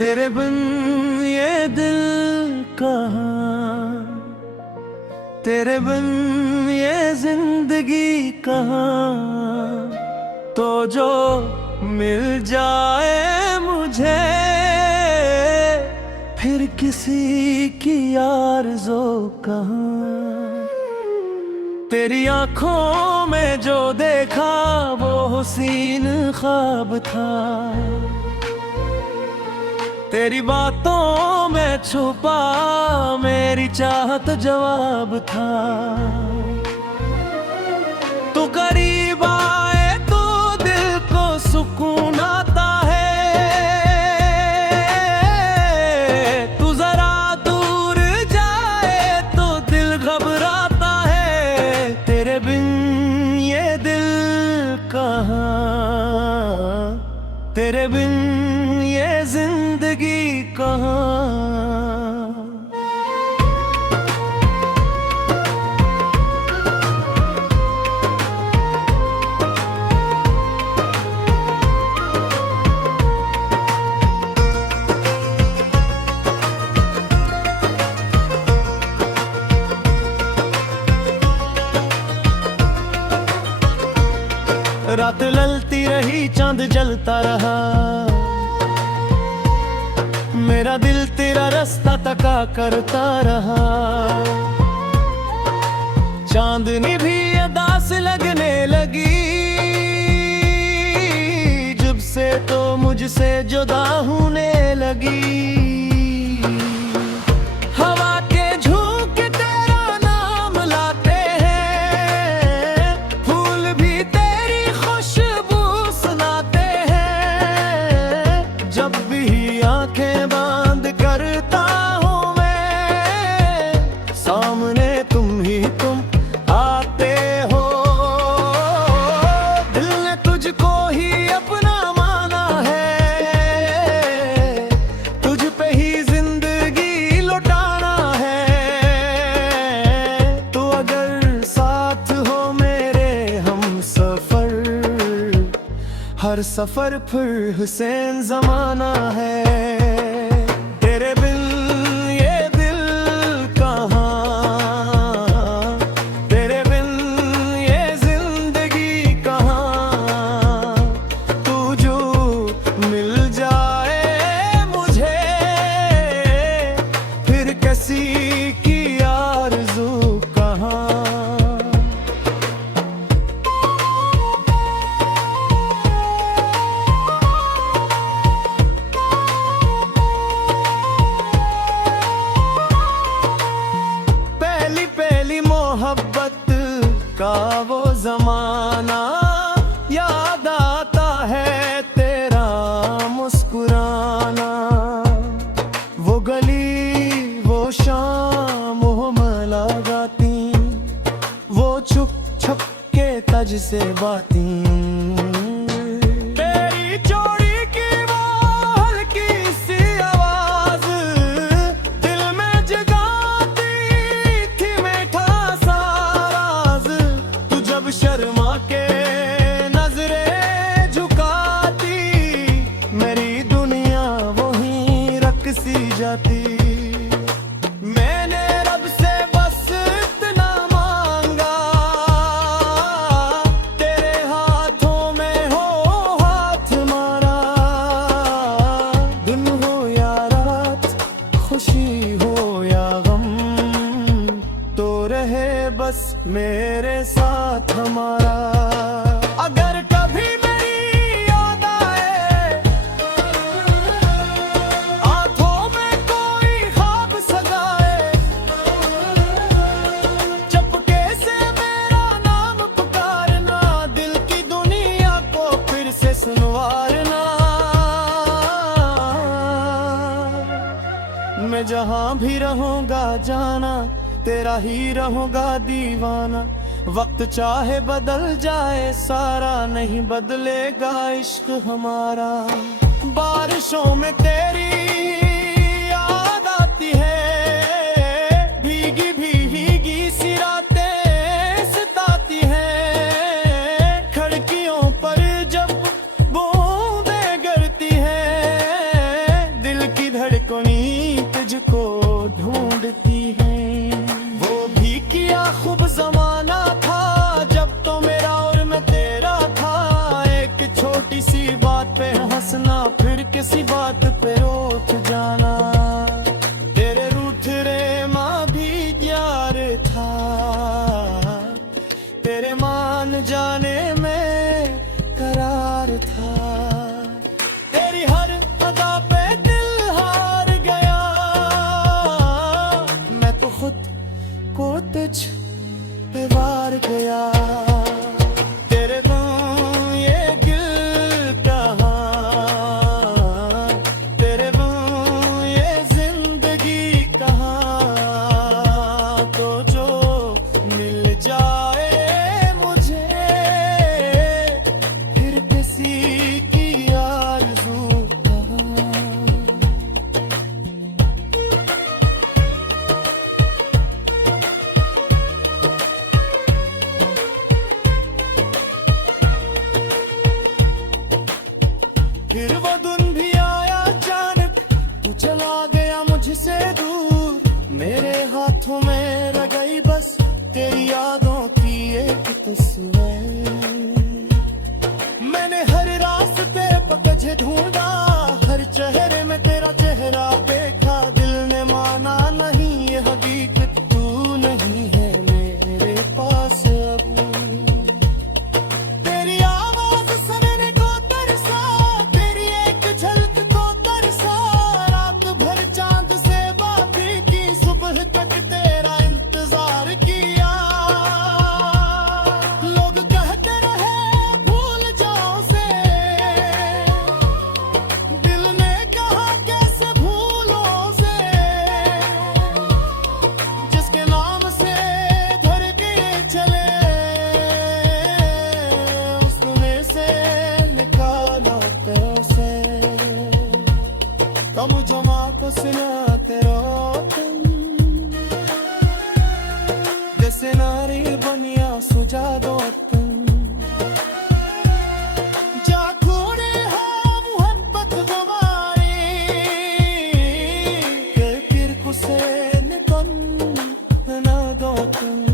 तेरे बिन ये दिल कहाँ, तेरे बिन ये जिंदगी कहाँ। तो जो मिल जाए मुझे फिर किसी की आरज़ू कहाँ। तेरी आंखों में जो देखा वो हुसीन ख्वाब था, तेरी बातों में छुपा मेरी चाहत जवाब था। तू करीब आए तो दिल को सुकून आता है, तू जरा दूर जाए तो दिल घबराता है। तेरे बिन ये दिल कहाँ, तेरे बिन ये जिंदगी कहाँ। रात ललती रही चांद जलता रहा, मेरा दिल तेरा रास्ता तका करता रहा। चांदनी भी अदास लगने लगी जब से तो मुझसे जुदा होने लगी। हवा के झोंके तेरा नाम लाते हैं, फूल भी तेरी खुशबू सुनाते हैं। जब भी आंखें बांध करता हूँ मैं, सामने तुम ही तुम आते हो। दिल ने तुझको ही अपना माना है, तुझ पे ही जिंदगी लुटाना है। तो अगर साथ हो मेरे हम सफर, हर सफर फिर हुसैन जमाना है। तेरे बिन ये दिल कहाँ, तेरे बिन ये जिंदगी कहाँ। तू जो मिल जाए मुझे फिर किसी की आरज़ू कहाँ। मोहब्बत का वो जमाना याद आता है, तेरा मुस्कुराना। वो गली वो शाम वो मुलाकाती, वो छुप छुप के तज से बाती। तेरी चोरी की वो हल्की सी आवाज दिल में जगाती थी मीठा सा राज। तू जब शर्मा के नजरें झुकाती, मेरी दुनिया वहीं रकसी जाती। मैंने रब से बस इतना मांगा, तेरे हाथों में हो हाथ मारा। दिन हो या रात, खुशी हो या गम, तो रहे बस मेरे साथ हमारा। अगर कभी मेरी याद आए, आंखों में कोई ख्वाब सजाए, चुपके से मेरा नाम पुकारना, दिल की दुनिया को फिर से सुनवारना। मैं जहां भी रहूंगा जाना, तेरा ही रहूंगा दीवाना। वक्त चाहे बदल जाए सारा, नहीं बदलेगा इश्क हमारा। बारिशों में तेरी याद आती है, भीगी भीगी सी रातें सताती हैं। खिड़कियों पर जब बूंदें गिरती हैं, दिल था, तेरे मान जाने में करार था। तेरी हर अदा पे दिल हार गया, मैं तो खुद को तुझ पे वार गया। तेरे बिन ये दिल कहाँ, तेरे बिन ये जिंदगी कहाँ। तो जो मिल जाए मुझे फिर किसी की आरज़ू कहाँ। फिर वो दिन भी आया अचानक, तू चला गया मुझसे दूर। मेरे हाथों में रह गई बस तेरी यादों की एक तस्वीर। मैंने हर रास्ते पर तुझे ढूंढा, हर चेहरे में तेरा चेहरा देखा। दिल ने माना नहीं ये हकीकत, तू नहीं है मेरे पास अब। तेरी आवाज सुनने को तरसा, तेरी एक झलक को तरसा। रात भर चांद से बातें की, सुबह तक तेरा इंतजार किया। लोग कहते रहे भूल जाओ से, दिल ने कहा कैसे भूलो से। जिसके नाम से धर के चले, उसने से निकाला पैसे। Kamu cuma kusina terotan, जैसे नारी बनिया सुजा दोतन। जा खोने हाँ मोहब्बत गवाई, फिर कुसे निकन ना दोतन।